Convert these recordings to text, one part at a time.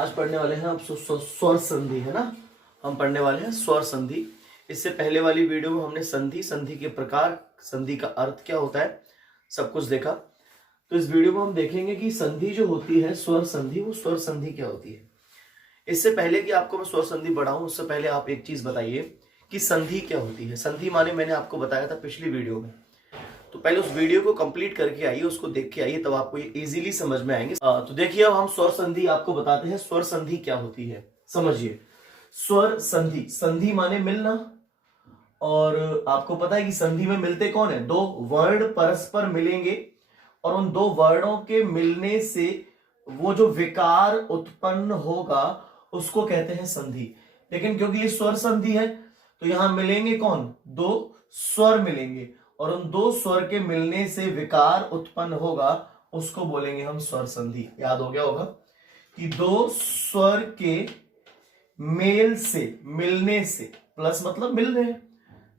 आज पढ़ने वाले हैं हम स्वर संधि, है ना। हम पढ़ने वाले हैं स्वर संधि। इससे पहले वाली वीडियो में हमने संधि के प्रकार, संधि का अर्थ क्या होता है, सब कुछ देखा। तो इस वीडियो में हम देखेंगे कि संधि जो होती है स्वर संधि, वो स्वर संधि क्या होती है। इससे पहले कि आपको मैं स्वर संधि बढ़ाऊं, उससे पहले आप एक चीज बताइए कि संधि क्या होती है। संधि माने मैंने आपको बताया था पिछली वीडियो में, तो पहले उस वीडियो को कंप्लीट करके आइए, उसको देख के आइए, तब आपको ये इजीली समझ में आएंगे। तो देखिए, अब हम स्वर संधि आपको बताते हैं। स्वर संधि क्या होती है समझिए। स्वर संधि, संधि माने मिलना, और आपको पता है कि संधि में मिलते कौन है, दो वर्ण परस्पर मिलेंगे और उन दो वर्णों के मिलने से वो जो विकार उत्पन्न होगा उसको कहते हैं संधि। लेकिन क्योंकि ये स्वर संधि है तो यहां मिलेंगे कौन, दो स्वर मिलेंगे, और उन दो स्वर के मिलने से विकार उत्पन्न होगा, उसको बोलेंगे हम स्वर संधि। याद हो गया होगा कि दो स्वर के मेल से, मिलने से, प्लस मतलब मिल रहे हैं,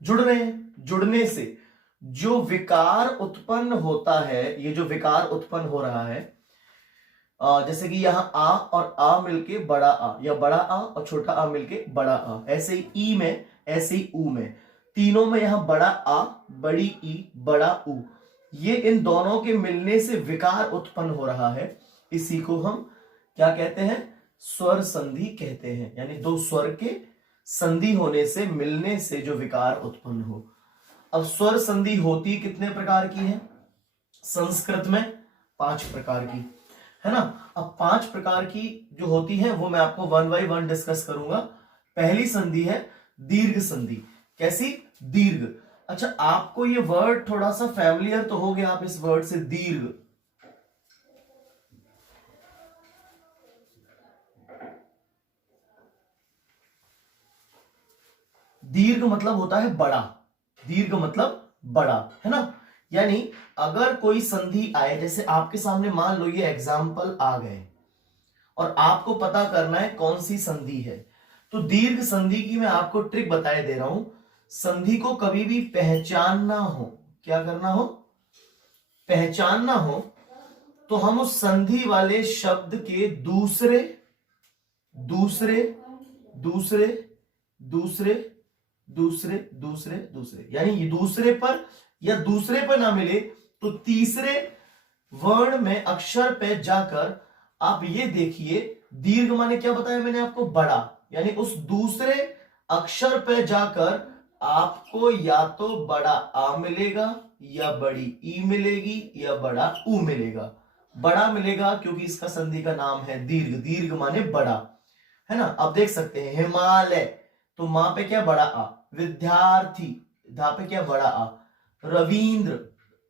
जुड़ रहे हैं, जुड़ने से जो विकार उत्पन्न होता है, ये जो विकार उत्पन्न हो रहा है, जैसे कि यहां आ और आ मिलके बड़ा आ, या बड़ा आ और छोटा आ मिलके बड़ा आ, ऐसे ही ई में, ऐसे ही ऊ में, तीनों में यहां बड़ा आ, बड़ी ई, बड़ा ऊ, ये इन दोनों के मिलने से विकार उत्पन्न हो रहा है। इसी को हम क्या कहते हैं, स्वर संधि कहते हैं। यानी दो स्वर के संधि होने से, मिलने से जो विकार उत्पन्न हो। अब स्वर संधि होती कितने प्रकार की है, संस्कृत में 5 प्रकार की, है ना। अब 5 प्रकार की जो होती है वो मैं आपको वन बाई वन डिस्कस करूंगा। पहली संधि है दीर्घ संधि। कैसी, दीर्घ। अच्छा, आपको ये वर्ड थोड़ा सा फैमिलियर तो हो गया, आप इस वर्ड से, दीर्घ। दीर्घ मतलब होता है बड़ा, दीर्घ मतलब बड़ा, है ना। यानी अगर कोई संधि आए, जैसे आपके सामने मान लो ये एग्जाम्पल आ गए और आपको पता करना है कौन सी संधि है, तो दीर्घ संधि की मैं आपको ट्रिक बताए दे रहा हूं। संधि को कभी भी पहचानना हो, क्या करना हो, पहचानना हो, तो हम उस संधि वाले शब्द के दूसरे दूसरे दूसरे दूसरे दूसरे दूसरे दूसरे, यानी ये दूसरे पर या दूसरे पर ना मिले तो तीसरे वर्ण में, अक्षर पे जाकर आप ये देखिए, दीर्घ माने क्या बताया मैंने आपको, बड़ा। यानी उस दूसरे अक्षर पे जाकर आपको या तो बड़ा आ मिलेगा, या बड़ी ई मिलेगी, या बड़ा ऊ मिलेगा। बड़ा मिलेगा क्योंकि इसका संधि का नाम है दीर्घ। दीर्घ माने बड़ा, है ना। अब देख सकते हैं हिमालय, तो मां पे क्या, बड़ा आ। विद्यार्थी, धा पे क्या, बड़ा आ। रविंद्र,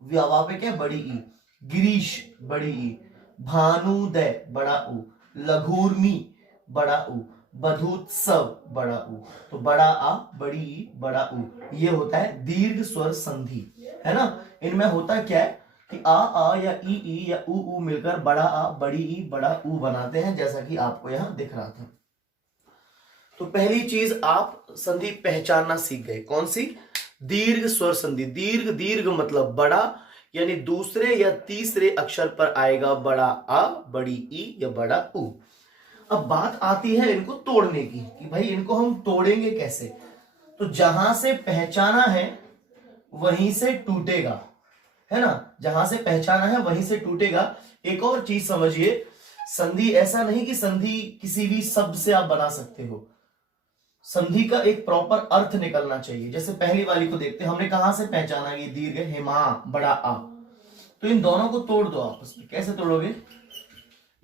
वहां पे क्या, बड़ी ई। गिरीश, बड़ी ई। भानुदय, बड़ा ऊ। लघुर्मी, बड़ा ऊ। बधुत्सव, बड़ा ऊ। तो बड़ा आ, बड़ी ई, बड़ा ऊ, ये होता है दीर्घ स्वर संधि, है ना। इनमें होता क्या है कि आ या ई या ऊ मिलकर बड़ा आ, बड़ी ई, बड़ा ऊ बनाते हैं, जैसा कि आपको यहां दिख रहा था। तो पहली चीज आप संधि पहचानना सीख गए, कौन सी, दीर्घ स्वर संधि। दीर्घ, दीर्घ मतलब बड़ा, यानी दूसरे या तीसरे अक्षर पर आएगा बड़ा आ, बड़ी ई या बड़ा ऊ। अब बात आती है इनको तोड़ने की, कि भाई इनको हम तोड़ेंगे कैसे। तो जहां से पहचाना है वहीं से टूटेगा, है ना। जहां से पहचाना है वहीं से टूटेगा। एक और चीज समझिए, संधि ऐसा नहीं कि संधि किसी भी शब्द से आप बना सकते हो। संधि का एक प्रॉपर अर्थ निकलना चाहिए। जैसे पहली वाली को देखते हैं, हमने कहां से पहचाना, ये दीर्घ है, हिमा, बड़ा आ। तो इन दोनों को तोड़ दो आपस में। कैसे तोड़ोगे,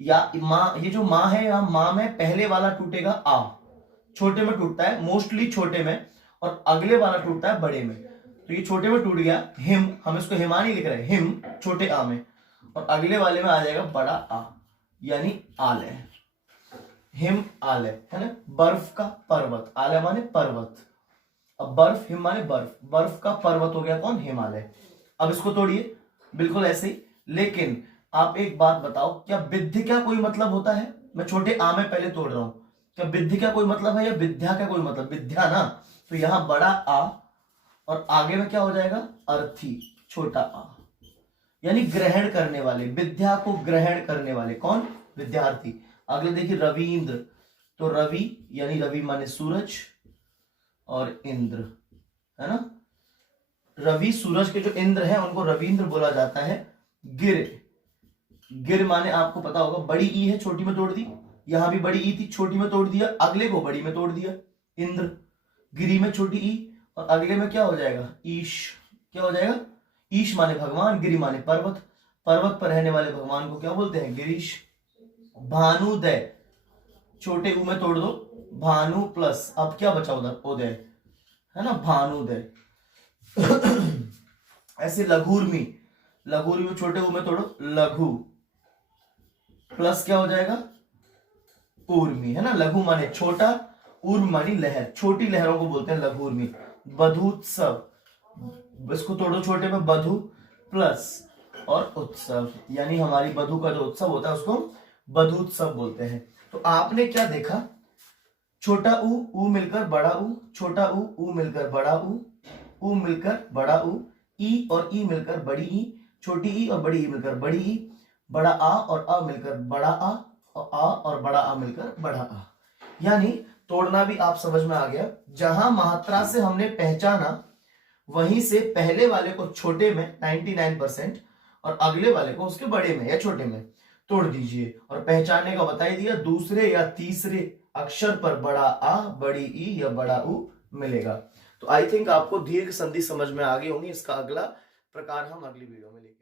या मां, ये जो मां है, यहां मां में पहले वाला टूटेगा आ, छोटे में टूटता है मोस्टली, छोटे में, और अगले वाला टूटता है बड़े में। तो ये छोटे में टूट गया, हिम, हम इसको हिमा नहीं लिख रहे, हिम छोटे आ में, और अगले वाले में आ जाएगा बड़ा आ, यानी आलय, हिम आलय, है ना। बर्फ का पर्वत, आलय माने पर्वत। अब बर्फ, हिम माने बर्फ, बर्फ का पर्वत हो गया कौन, हिमालय। अब इसको तोड़िए बिल्कुल ऐसे ही। लेकिन आप एक बात बताओ, क्या विद्य का कोई मतलब होता है, मैं छोटे आ में पहले तोड़ रहा हूं, क्या विद्य का कोई मतलब है, या विद्या का कोई मतलब, विद्या ना। तो यहां बड़ा आ और आगे में क्या हो जाएगा, अर्थी, छोटा आ, यानी ग्रहण करने वाले, विद्या को ग्रहण करने वाले कौन, विद्यार्थी। अगले देखिए रविंद्र, तो रवि यानी रवि माने सूरज और इंद्र, है ना। रवि सूरज के जो इंद्र है उनको रविंद्र बोला जाता है। गिर, गिर माने आपको पता होगा बड़ी ई है, छोटी में तोड़ दी, यहां भी बड़ी ई थी, छोटी में तोड़ दिया, अगले को बड़ी में तोड़ दिया, इंद्र। गिरी में छोटी ई और अगले में क्या हो जाएगा, ईश। क्या हो जाएगा, ईश माने भगवान, गिरी माने पर्वत, पर्वत पर रहने वाले भगवान को क्या बोलते हैं, गिरीश। भानुदय, छोटे ऊ में तोड़ दो, भानु प्लस अब क्या बचा उधर, उदय, है ना, भानुदय। ऐसे लघुर्मी, लघुर्मी छोटे ऊ में तोड़ो, लघु प्लस क्या हो जाएगा, ऊर्मी, है ना। लघु माने छोटा, ऊर्म मानी लहर, छोटी लहरों को बोलते हैं लघुर्मी। बधुत्सव, इसको तोड़ो छोटे में, बधु प्लस और उत्सव, यानी हमारी बधु का जो उत्सव होता है उसको बधुत्सव बोलते हैं। तो आपने क्या देखा, छोटा ऊ मिलकर बड़ा ऊ, छोटा ऊ मिलकर बड़ा ऊ मिलकर बड़ा ऊ, ई और ई मिलकर बड़ी ई, छोटी ई और बड़ी ई मिलकर बड़ी ई, बड़ा आ और अ मिलकर बड़ा आ, और आ और बड़ा आ मिलकर बड़ा आ। यानी तोड़ना भी आप समझ में आ गया। जहां मात्रा से हमने पहचाना वहीं से पहले वाले को छोटे में 99% और अगले वाले को उसके बड़े में या छोटे में तोड़ दीजिए, और पहचानने का बता ही दिया, दूसरे या तीसरे अक्षर पर बड़ा आ, बड़ी ई या बड़ा ऊ मिलेगा। तो आई थिंक आपको दीर्घ संधि समझ में आ गई होंगी। इसका अगला प्रकार हम अगली वीडियो में लेंगे।